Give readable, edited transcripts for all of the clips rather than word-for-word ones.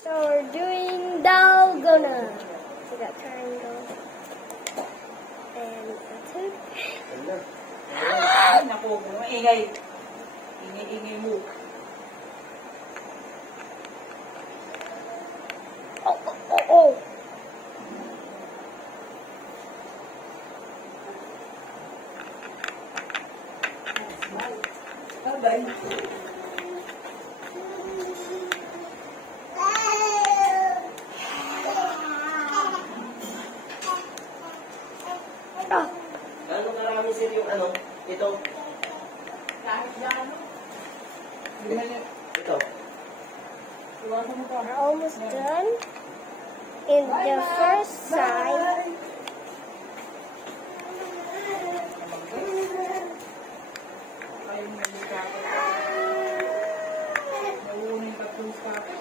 So we're doing dalgona. We got triangle. And that's it. Ay, naku, maingay. Ingay mo. Oh, oh, oh, oh. Agay. Oh. Gano'ng karami sir yung ano? Ito. Kahit na ano. Ito. Iwasan mo pa. We're almost done. In the first side. Kayong nalikapan. Nauuna yung tatlong stopper.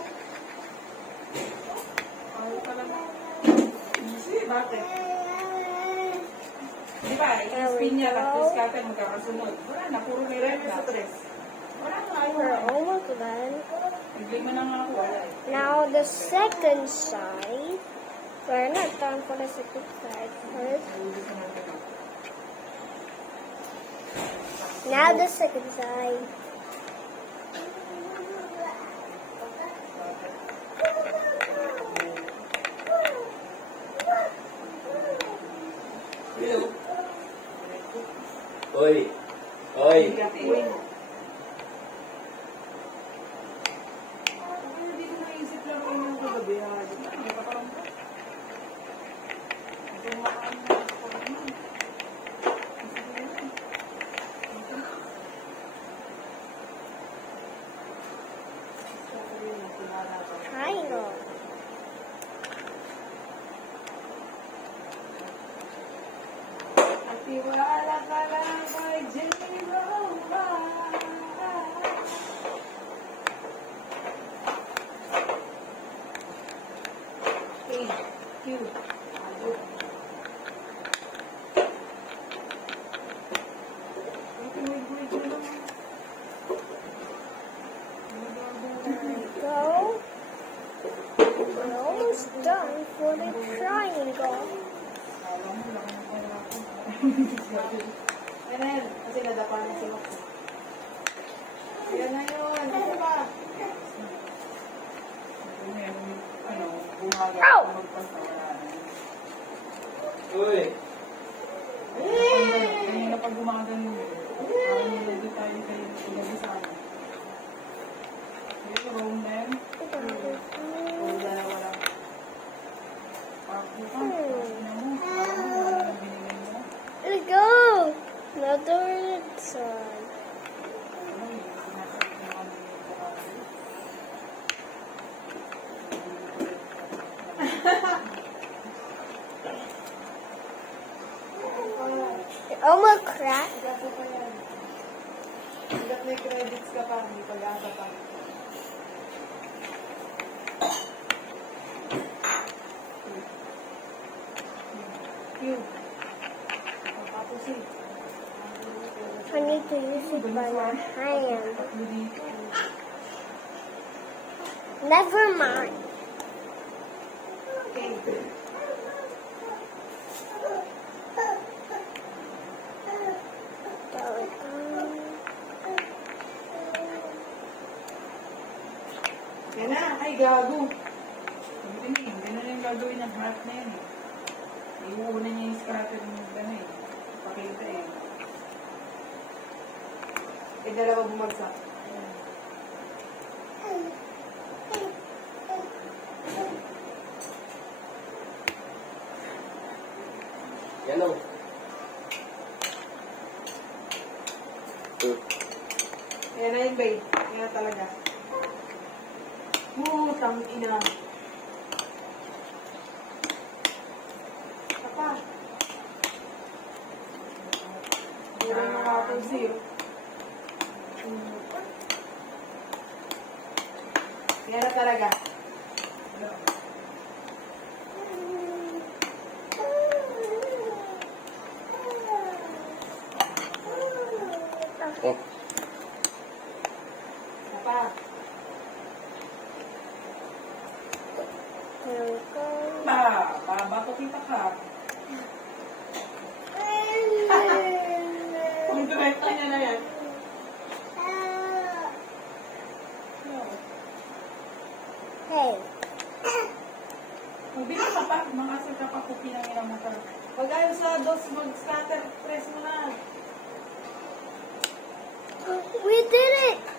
Ayaw ka lang. Easy, bakit? Di ba, i-spin niya tatlong stopper magkakasunod. Wala na, puro may red na. Wala na, ayaw We're na. almost done. Bigay mo na nga ako, wala eh. Now the second side. We're not done for the second side first. Naulit na natin. Now the second side. Oy. Oy. Uy. Hindi ko naisip lang kung yung kagabi ha. Hindi pa parang ito. Ito yung makaan na ito parang man. Triangle. At iwala ka lang kay J-Roma. K, Q, Q. Wait na lang. Go. We're almost done for the triangle. Alam mo, laki ng pera ako. Yan na yan, kasi nadapa na si Max. Yan na yun, kasi pa. Ano, bumaga Ow! ako magpasawaran. Uy. Kanina pag gumagan mo, parang nilagay tayo kayo pinagisan. Sige, roll na yan. Roll dalawa lang. Parang na mo. Parang binigay mo. Let's go. Another side. It almost cracked. Pag-asa pa yan. Hanggat may credits ka pa, may pag-asa pa. Q. Tapos eh. I need to use it by my hand. Never mind. Okay. Yan na. Ay, gago. Sabi niya, ganun yung gagawin ng heart na yun eh. Iuuna niya yung scraper ng gano'n eh. Pakita eh. Eh, dalawa bumagsak. Ayan. Yan o. Ayan na yun, babe. Ayan na talaga. Tang ina. Papa. Dura na ako zero. Ayan na talaga. Oh. Hong Kong. Bato kita ka. Kung direkta niya na yan. Hey. Magbilang ka pa, mga asal ka pa kupi ng ilang mata. Pag ayaw sa dos, mag-scatter, press mo na. We did it!